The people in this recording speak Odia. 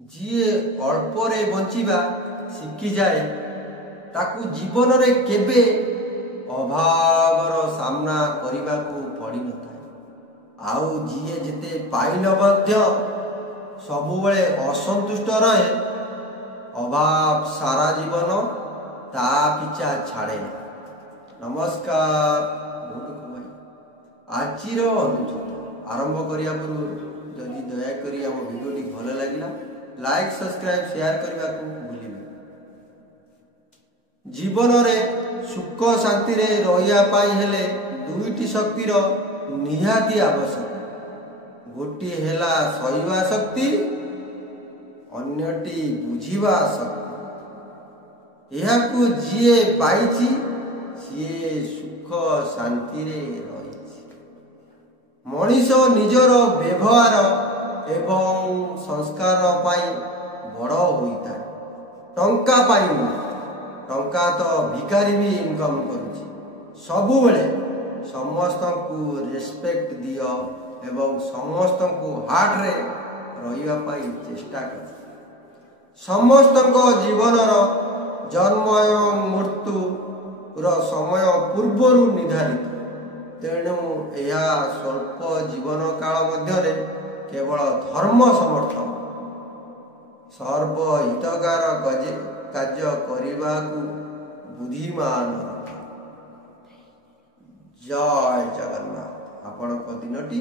ଯିଏ ଅଳ୍ପରେ ବଞ୍ଚିବା ଶିଖିଯାଏ ତାକୁ ଜୀବନରେ କେବେ ଅଭାବର ସାମ୍ନା କରିବାକୁ ପଡ଼ିନଥାଏ। ଆଉ ଯିଏ ଯେତେ ପାଇଲେ ମଧ୍ୟ ସବୁବେଳେ ଅସନ୍ତୁଷ୍ଟ ରହେ, ଅଭାବ ସାରା ଜୀବନ ତା ପିଛା ଛାଡ଼େ। ନମସ୍କାର, ମୁଁ ଟୁକୁ ଭାଇ। ଆଜିର ଅନୁରୋଧ ଆରମ୍ଭ କରିବା ପୂର୍ବରୁ ଯଦି ଦୟାକରି ଆମ ଭିଡ଼ିଓଟି ଭଲ ଲାଗିଲା ଲାଇକ୍, ସବସ୍କ୍ରାଇବ୍, ସେୟାର କରିବାକୁ ଭୁଲିବେ। ଜୀବନରେ ସୁଖ ଶାନ୍ତିରେ ରହିବା ପାଇଁ ହେଲେ ଦୁଇଟି ଶକ୍ତିର ନିହାତି ଆବଶ୍ୟକ। ଗୋଟିଏ ହେଲା ସହିବା ଶକ୍ତି, ଅନ୍ୟଟି ବୁଝିବା ଶକ୍ତି। ଏହାକୁ ଯିଏ ପାଇଛି ସିଏ ସୁଖ ଶାନ୍ତିରେ ରହିଛି। ମଣିଷ ନିଜର ବ୍ୟବହାର ଏବଂ ସଂସ୍କାର ପାଇଁ ବଡ଼ ହୋଇଥାଏ, ଟଙ୍କା ପାଇଁ ନୁହେଁ। ଟଙ୍କା ତ ଭିକାରୀ ବି ଇନକମ୍ କରୁଛି। ସବୁବେଳେ ସମସ୍ତଙ୍କୁ ରେସ୍ପେକ୍ଟ ଦିଅ ଏବଂ ସମସ୍ତଙ୍କୁ ହାର୍ଟରେ ରହିବା ପାଇଁ ଚେଷ୍ଟା କର। ସମସ୍ତଙ୍କ ଜୀବନର ଜନ୍ମ ଏବଂ ମୃତ୍ୟୁର ସମୟ ପୂର୍ବରୁ ନିର୍ଦ୍ଧାରିତ। ତେଣୁ ଏହା ସ୍ୱଳ୍ପ ଜୀବନ କାଳ ମଧ୍ୟରେ କେବଳ ଧର୍ମ ସମର୍ଥନ, ସର୍ବହିତକାର କାର୍ଯ୍ୟ କରିବାକୁ ବୁଦ୍ଧିମାନ। ଜୟ ଜଗନ୍ନାଥ। ଆପଣଙ୍କ ଦିନଟି